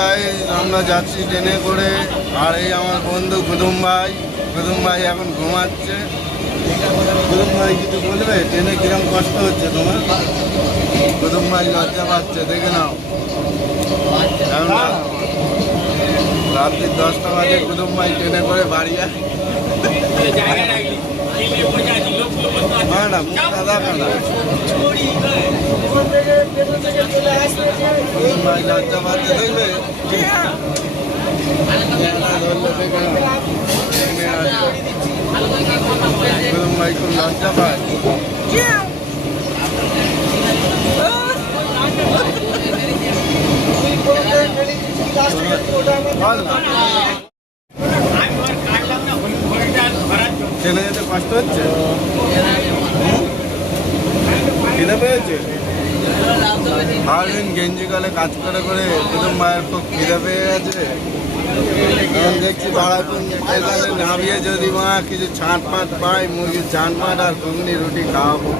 Guys, আমরা যাচ্ছি ট্রেনে করে। আর এই আমার বন্ধু কুদুম ভাই এখন ঘুমাচ্ছে। কুদুম ভাই কিছু বলবে? ট্রেনে কিরম কষ্ট হচ্ছে তোমার? কুদুম ভাই লজ্জা পাচ্ছে, দেখে নাও। এখন রাত্রি 10টা বাজে, কুদুম ভাই ট্রেনে করে বাড়ি যায়। ম্যাডাম কুদুম ভাই লজ্জা পাচ্ছে, দেখবে? কুদুম ভাই খুব লজ্জা পায়। ট্রেনে যেতে কষ্ট হচ্ছে, খিদে পেয়েছে। সারাদিন গেঞ্জি গলে কাজ করে করে কুদুম ভাইয়ের খুব খিদে পেয়ে গেছে। এখন দেখছি বাড়াপুর এখানে নামিয়ে যদি মা কিছু ছাঁট পাট পাই, মুরগির ছাঁট পাট আর ঘুগনি রুটি খাওয়াবো।